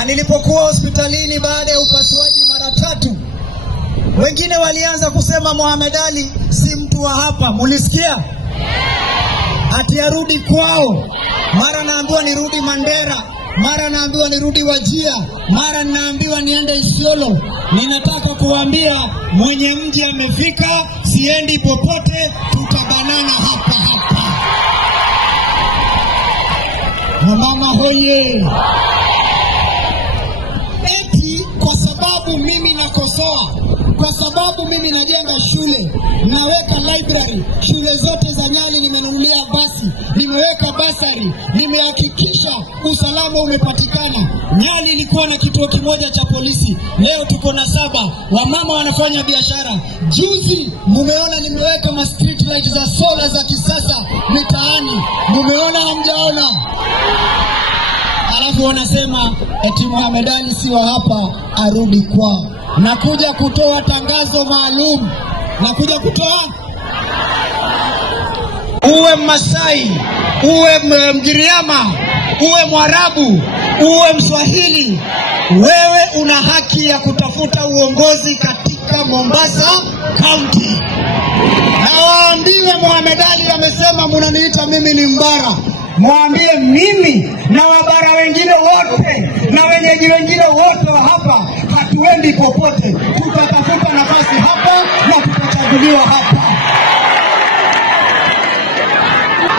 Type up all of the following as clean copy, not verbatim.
Na nilipokuwa hospitalini baada ya upasuaji mara 3, wengine walianza kusema Mohamed Ali si mtu wa hapa. Mulisikia? Ati arudi kwao. Mara naambiwa nirudi Mandera, mara naambiwa nirudi Wajia, mara naambiwa niende Isiolo. Ninataka kuambia mwenye mji amefika, siendi popote, tutabanana hapa hapa. Mama hoye. Eti kwa sababu mimi nakosoa, kwa sababu mimi najenga shule, naweka library, shule zote za Nyali nimenunulia basi, nimeweka basari, nimehakikisha usalama umepatikana. Nyali ilikuwa na kituo kimoja cha polisi, leo tuko na 7. Wamama wanafanya biashara. Juzi mumeona nimeweka ma street light za sola za kisasa mitaani. Mumeona hamjaona? Alafu wanasema eti Mohamed Ali si wa hapa, arudi kwao. Nakuja kutoa tangazo maalum. Nakuja kutoa, uwe Masai, uwe Mgiriama, uwe Mwarabu, uwe Mswahili, wewe una haki ya kutafuta uongozi katika Mombasa County. Na waambie Mohamed Ali amesema mnaniita mimi ni mbara. Mwambie mimi na wabara wengine wote na wenyeji wengine wote wa hapa hatuendi popote, tutatafuta nafasi hapa na tutachaguliwa hapa.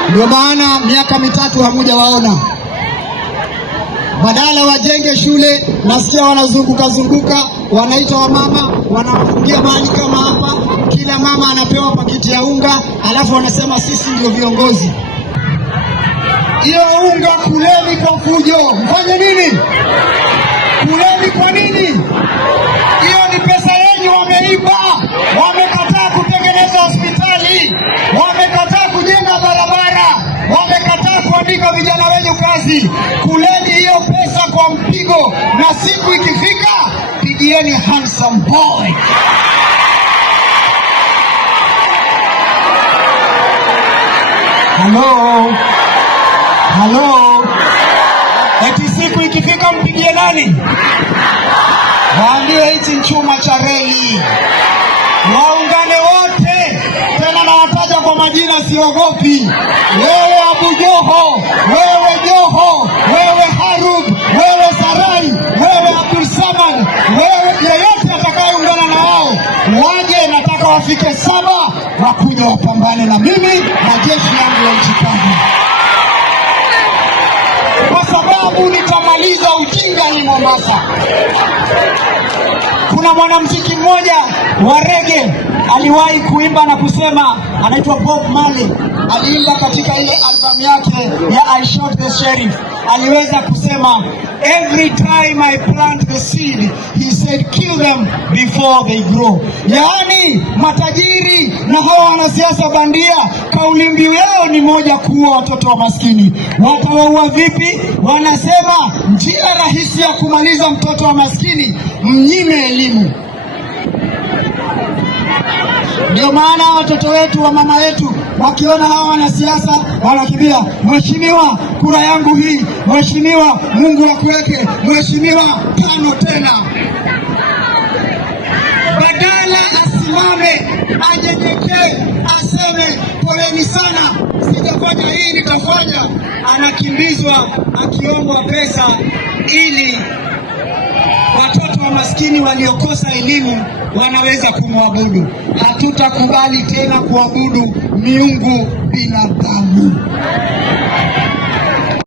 Ndio maana miaka 3 hamujawaona. Badala wajenge shule, nasikia wanazunguka, wanaita wamama, wanawafungia mahali kama hapa, kila mama anapewa pakiti ya unga, alafu wanasema sisi ndio viongozi. Hiyo unga kuleni kwa fujo. Mfanye nini? Kuleni kwa nini? Hiyo ni pesa yenu wameiba. Wamekataa kutengeneza hospitali, wamekataa kujenga barabara, wamekataa kuandika vijana wenu kazi. Kuleni hiyo pesa kwa mpigo, na siku ikifika pigieni handsome boy. Halo. Eti siku ikifika mpigie nani? Waambie hichi chuma cha reli. Waungane wote. Tena nawataja kwa majina, siogopi. Wewe Abu Joho, wewe Joho, wewe Harub, wewe Sarai, wewe Abdul Samad, wewe yeyote atakayeungana na wao, waje. Nataka wafike 7, wakuja wapambane na mimi na jeshi langu la nchi kavu. Kwa sababu nitamaliza ujinga hii Mombasa. Kuna mwanamuziki mmoja wa reggae aliwahi kuimba na kusema, anaitwa Bob Marley. Aliimba katika ile album yake ya I Shot the Sheriff. Aliweza kusema, every time I plant the seed, he said kill them before they grow. Yaani matajiri na hawa wanasiasa bandia, kauli mbiu yao ni moja, kuua watoto wa maskini. Watawaua vipi? Wanasema njia rahisi ya kumaliza mtoto wa maskini, mnyime elimu. Ndio maana watoto wetu wa mama wetu wakiona hawa wanasiasa wanakimbia, mheshimiwa kura yangu hii, mheshimiwa Mungu akuweke, mheshimiwa 5 tena. Badala asimame, anyenyekee, aseme poleni sana, sijafanya hii nitafanya, anakimbizwa akiombwa pesa ili watoto wa maskini waliokosa elimu wanaweza kumwabudu. Hatutakubali tena kuabudu miungu binadamu.